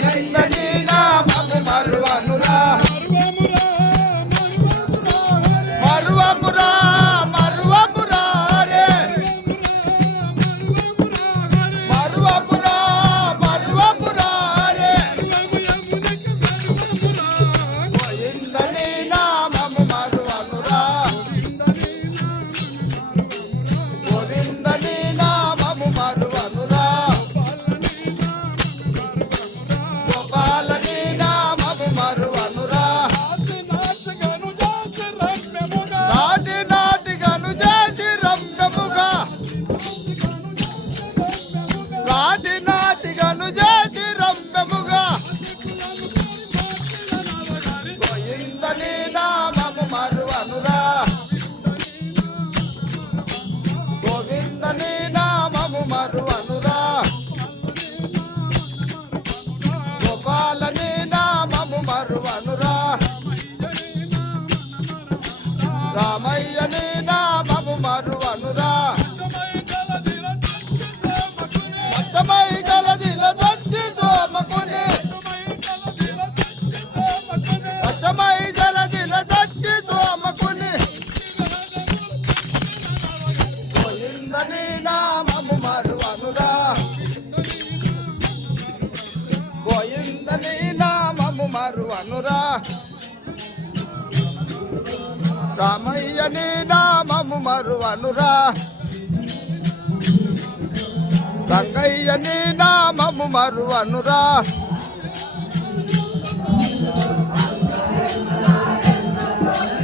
గోవిందని నామము మరువనురా మరువమురా మరువమురా రే మరువమురా మరువమురా రే గోవిందని నామము మరువనురా గోవిందని నామము మరువనురా గోపాలని నామము మరువనురా నాది నాదిగను చేసి రమ్యముగా నాది నాదిగను చేసి రమ్యముగా గోవిందని నామము మరువనురా గోవిందని నామము మరువనురా గోపాలని నామము మరువనురా రామయ్యని నామము మరువనురా మచ్చమై జలదిల సచ్చి సోమకుని మచ్చమై జలదిల సచ్చి సోమకుని గోవిందని నామము మరువనురా గోవిందని నామము మరువనురా రామయ్యని నామము మరువనురా రంగయ్యని నామము మరువనురా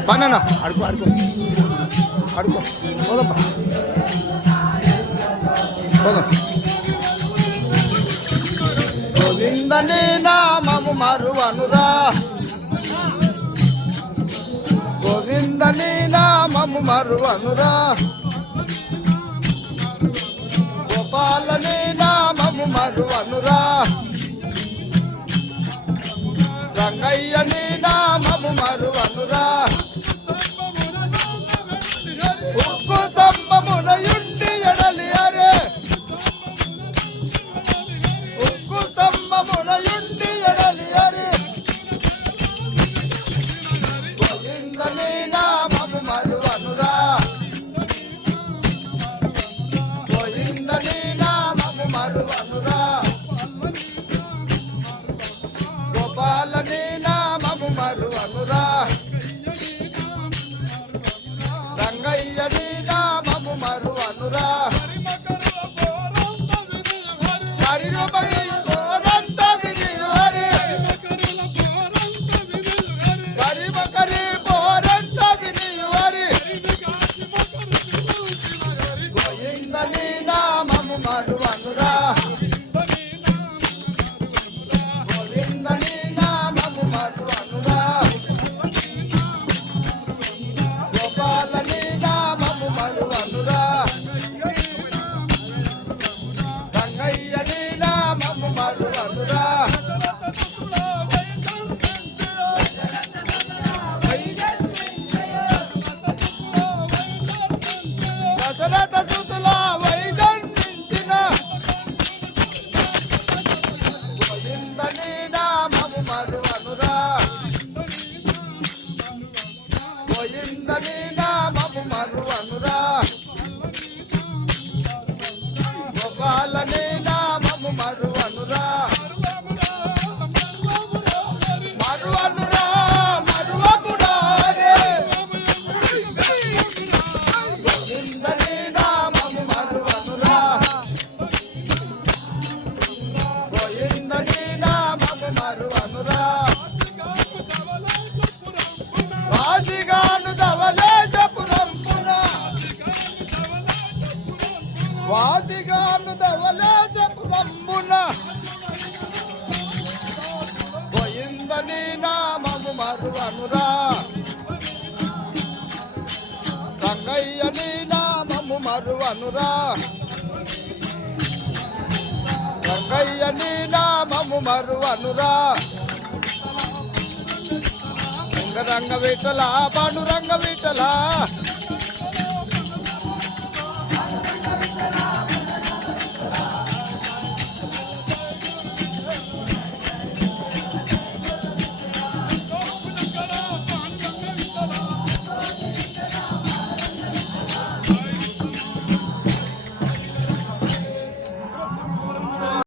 పననా అడుగు అడుగు అడుగు పోదాం పోదాం గోవిందని నామము మరువనురా గోవిందని నామము మరువనురా గోపాలని నామము మరువనురా రంగయ్యని నామము మరువనురా ఉక్కు స్తంభమునయుండి ఎడలి అరే ఉక్కు స్తంభమునయుండి ఎడలి అరే గోవిందని నామము మరువనురా గోవిందని నామము మరువనురా గోపాలని నామము మరువనురా రంగయ్యని నామము మరువనురా హరిరూపై కోరంత విధియు హరి హరిమకరి కోరంత విధియు హరి గోవిందని నామము మరువనురా గోవిందని నామము మరువనురా గోపాలని నామము మరువనురా రంగయ్యని నామము మరువనురా దశరథ సుతుల వైజన్మించిన గోవిందని నామము మరువనురా గోవిందని నామము మరువనురా గోపాలని నామము మరువనురా మరువనురా మరువమురా రే గోవిందని నామము మరువనురా గోవిందని నామము మరువనురా వాసిగాను ధవళేశపురంపున వాసిగాను ధవళేశపురంపున గోవిందని నామము మరువనురా రంగయ్యని నామము మరువనురా రంగయ్యని నామము మరువనురా రంగ విఠల పాండురంగ విఠల